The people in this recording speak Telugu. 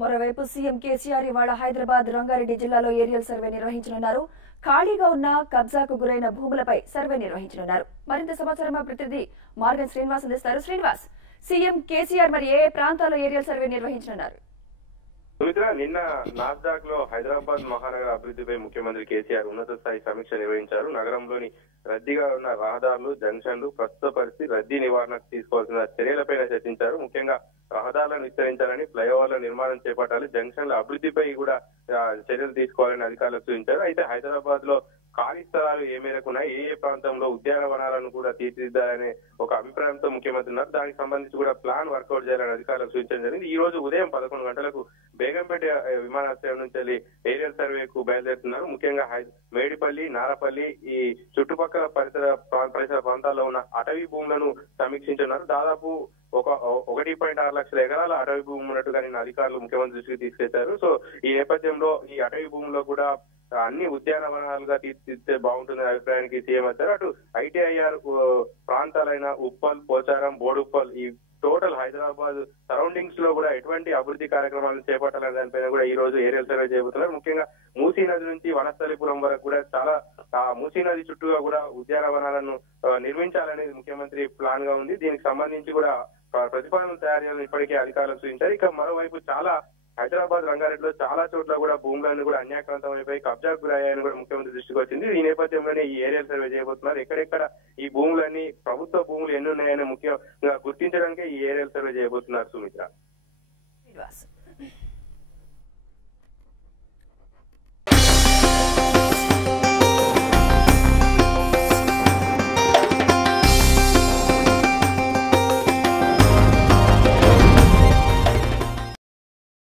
మరోవైపు సీఎం కేసీఆర్ ఇవాళ హైదరాబాద్ రంగారెడ్డి జిల్లాలో ఏరియల్ సర్వే నిర్వహించనున్నారు. ఖాళీగా ఉన్న కబ్జాకు గురైన భూములపై సర్వే నిర్వహించనున్నారు. మరింత సమాచారం మా ప్రతినిధి మార్గన్ శ్రీనివాస్ అందిస్తారు. శ్రీనివాస్, సీఎం కేసీఆర్ మరి ఏ ప్రాంతాల్లో ఏరియల్ సర్వే నిర్వహించనున్నారు? నిన్న నాస్డాక్ లో హైదరాబాద్ మహానగర అభివృద్ధిపై ముఖ్యమంత్రి కేసీఆర్ ఉన్నత స్థాయి సమీక్ష నిర్వహించారు. నగరంలోని రద్దీగా ఉన్న రహదారులు, జంక్షన్లు, ప్రస్తుత పరిస్థితి, రద్దీ నివారణకు తీసుకోవాల్సిన చర్యలపై చర్చించారు. ముఖ్యంగా రహదారులను విస్తరించాలని, ఫ్లైఓవర్ల నిర్మాణం చేపట్టాలి, జంక్షన్ల అభివృద్ధిపై కూడా చర్యలు తీసుకోవాలని అధికారులకు సూచించారు. అయితే హైదరాబాద్ లో ఖాళీ స్థలాలు ఏ మేరకు ఉన్నాయి, ఏ ప్రాంతంలో ఉద్యానవనాలను కూడా తీర్చిదిద్దాలనే ఒక అభిప్రాయంతో ముఖ్యమంత్రి ఉన్నారు. దానికి సంబంధించి కూడా ప్లాన్ వర్కౌట్ చేయాలని అధికారులకు సూచించడం జరిగింది. ఈ రోజు ఉదయం 11 గంటలకు బేగంపేట విమానాశ్రయం నుంచి వెళ్ళి ఏరియల్ సర్వేకు బయలుదేరుతున్నారు. ముఖ్యంగా మేడిపల్లి, నారపల్లి, ఈ చుట్టుపక్కల పరిసర ప్రాంతాల్లో ఉన్న అటవీ భూములను సమీక్షించున్నారు. దాదాపు 1.6 లక్షల ఎకరాల అటవీ భూమి ఉన్నట్టుగా నిన్న అధికారులు ముఖ్యమంత్రి దృష్టికి తీసుకెళ్లారు. సో ఈ నేపథ్యంలో ఈ అటవీ భూముల్లో కూడా అన్ని ఉద్యానవనాలుగా తీర్చిదిద్దే బాగుంటుందనే అభిప్రాయానికి సీఎం వచ్చారు. అటు ఐటీఐఆర్ ప్రాంతాలైన ఉప్పల్, పోచారం, బోడుప్పల్, ఈ టోటల్ హైదరాబాద్ సరౌండింగ్స్ లో కూడా ఎటువంటి అభివృద్ధి కార్యక్రమాలను చేపట్టాలనే దానిపైన కూడా ఈ రోజు ఏరియల్ సర్వే చేయబోతున్నారు. ముఖ్యంగా మూసీ నది నుంచి వనస్థలిపురం వరకు కూడా చాలా మూసీ నది చుట్టూగా కూడా ఉద్యానవనాలను నిర్మించాలనేది ముఖ్యమంత్రి ప్లాన్ గా ఉంది. దీనికి సంబంధించి కూడా ప్రతిపాదనలు తయారు చేయాలని ఇప్పటికే అధికారులకు సూచించారు. ఇక మరోవైపు హైదరాబాద్ రంగారెడ్డిలో చాలా చోట్ల కూడా భూములను కూడా అన్యాక్రాంతం అయిపోయి కబ్జాకు గురయ్యాయని కూడా ముఖ్యమంత్రి దృష్టికి వచ్చింది. ఈ నేపథ్యంలోనే ఈ ఏరియల్ సర్వే చేయబోతున్నారు. ఎక్కడెక్కడ ఈ భూములన్నీ ప్రభుత్వ భూములు ఎన్ని ఉన్నాయని ముఖ్యంగా గుర్తించడానికి ఈ ఏరియల్ సర్వే చేయబోతున్నారు. సుమిత్ర.